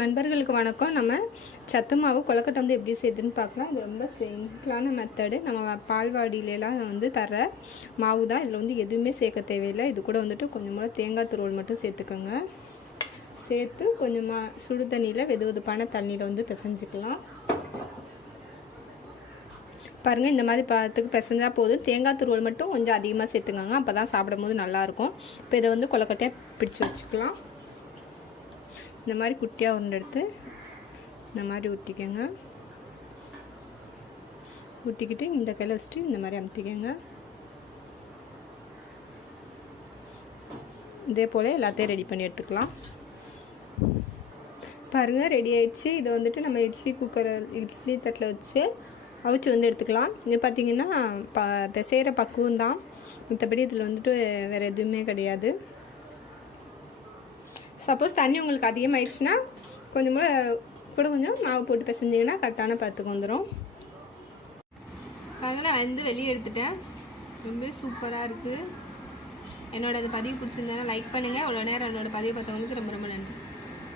நண்பர்களுக்கு வணக்கம். நம்ம சத்து மாவு கொழுக்கட்டை வந்து எப்படி செய்யுதுன்னு பார்க்கலாம். இது ரொம்ப சிம்பிளான மெத்தடு. நம்ம பால்வாடியிலலாம் வந்து தர மாவு தான். இதில் வந்து எதுவுமே சேர்க்க தேவையில்லை. இது கூட வந்துட்டு கொஞ்சமாக தேங்காய் துருவல் மட்டும் சேர்த்துக்கோங்க. சேர்த்து கொஞ்சமாக சுடு தண்ணியில் வெதுவெதுப்பான தண்ணியில் வந்து பிசைஞ்சிக்கலாம். பாருங்கள், இந்த மாதிரி பார்த்துக்கு பிசைஞ்சால் போதும். தேங்காய் துருவல் மட்டும் கொஞ்சம் அதிகமாக சேர்த்துக்கோங்க, அப்போ தான் சாப்பிடும் போது நல்லாயிருக்கும். இப்போ இதை வந்து கொழுக்கட்டையாக பிடிச்சி வச்சுக்கலாம். இந்த மாதிரி குட்டியாக உருண்டை எடுத்து இந்த மாதிரி ஊற்றிக்கோங்க. ஊற்றிக்கிட்டு இந்த கையில் வச்சுட்டு இந்த மாதிரி அமுத்திக்கோங்க. இதே போல் எல்லாத்தையும் ரெடி பண்ணி எடுத்துக்கலாம். பாருங்கள், ரெடி ஆயிடுச்சு. இதை வந்துட்டு நம்ம இட்லி தட்டில் வச்சு அவிச்சு வந்து எடுத்துக்கலாம். இது பார்த்திங்கன்னா பிசைகிற பக்குவம் தான், மற்றபடி இதில் வந்துட்டு வேறு எதுவுமே கிடையாது. சப்போஸ் தண்ணி உங்களுக்கு அதிகமாகிடுச்சுன்னா கொஞ்சம் மாவு போட்டு பிசைஞ்சிங்கன்னா கரெக்டான பத்துக்கு வந்துடும். பாருங்கள், நான் வந்து வெளியே எடுத்துட்டேன். ரொம்ப சூப்பராக இருக்குது. என்னோட பதிவு பிடிச்சிருந்தா லைக் பண்ணுங்கள். அவ்வளோ நேரம் என்னோடய பதிவு பார்த்தவங்களுக்கு ரொம்ப ரொம்ப நன்றி.